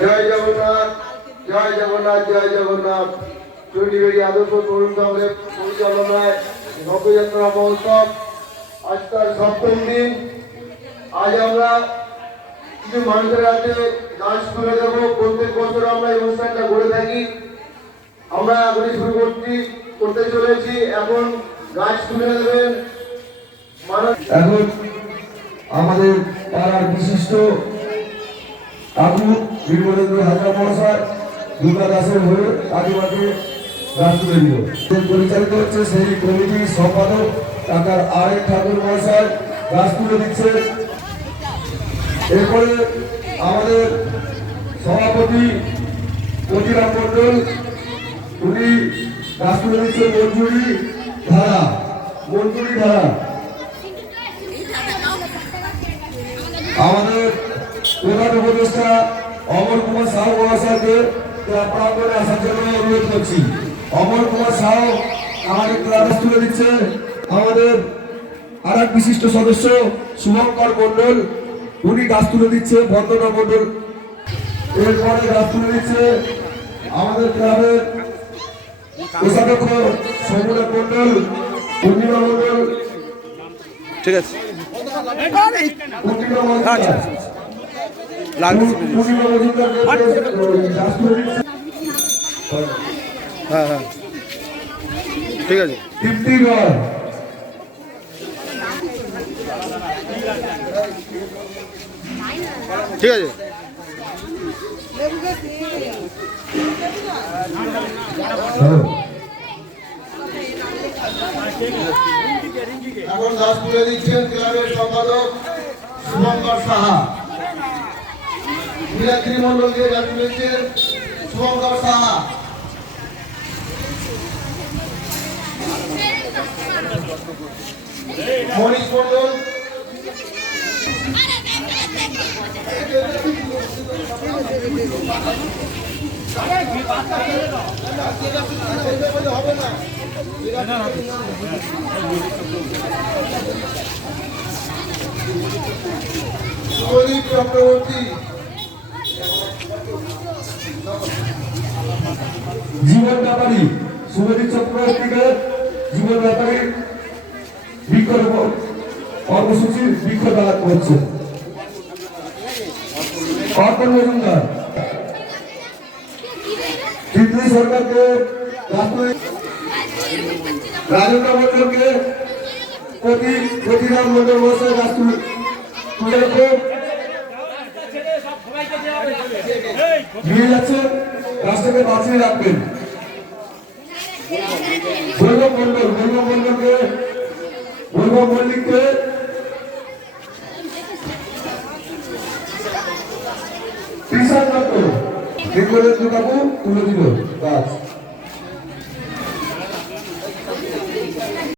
জয় জগন্নাথ, জয় জগন্নাথ, জয় জগন্নাথ। চণ্ডীগড়ি আদর্শ তরুণ সংঘের পরিচালনায় নবযাত্রা মহোৎসব আজ তার সপ্তম দিন। আজ আমরা কিছু মানুষের হাতে গাছ তুলে দেব। প্রত্যেক বছর আমরা এই অনুষ্ঠানটা করে থাকি। আমরা এখনই শুরু করতে চলেছি। এখন গাছ তুলে দেবেন এখন আমাদের পাড়ার বিশিষ্ট আবু বীরবরেন্দ্র হাজরা মহাশয় দুর্গা দাসের হয়ে কাকিমাকে গাছ তুলে দিল। পরিচালিত হচ্ছে সেই কমিটির সম্পাদক ডাক্তার আরেক ঠাকুর মহাশয় গাছ তুলে দিচ্ছে। এরপরে আমাদের সভাপতি প্রতিরাম মন্ডল, উনি গাছ তুলে দিচ্ছে মঞ্জুরি ধারা। আমাদের প্রধান উপদেষ্টা অমর কুমার সাহু মহাশয়কে প্রাঙ্গণে আসার জন্য অনুরোধ করছি। অমর কুমার সাহু আমাদের ক্লাবে তুলে দিচ্ছে। আমাদের আর এক বিশিষ্ট সদস্য শুভঙ্কর মন্ডল, উনি গাছ তুলে দিচ্ছে। বন্দনা মন্ডল এরপরে গাছ তুলে দিচ্ছে আমাদের ক্লাবের কোষাধ্যক্ষ সমুনা মন্ডল, পূর্ণিমা মন্ডল। ঠিক আছে, হ্যাঁ হ্যাঁ ঠিক আছে। ঠিক আছে, এখন গাছ তুলে দিচ্ছেন ক্লাবের সম্পাদক শুভঙ্কর সাহা। নীলাদ্রি মন্ডলকে গাছ তুলেছেন শুভঙ্কর সাহা। মনীষ মন্ডল, হবে না প্রদীপ চক্রবর্তী, জীবন ব্যাপারী, শুভদীপ চক্রবর্তীকে জীবন ব্যাপারী বৃক্ষরোপণ কর্মসূচির বৃক্ষ দান করছে। অর্পণ মজুমদার, তিতলি সরকারকে, রাজেন্দ্র মন্ডলকে, প্রতিরাম মন্ডল মহাশয় গাছ তুলে নিয়ে যাচ্ছে। রাষ্ট্রকে বাঁচিয়ে রাখবেন। বৈভব মল্লিককে টি-শার্ট দীর্ঘদেন্দু কাকু তুলে দিল গাছ।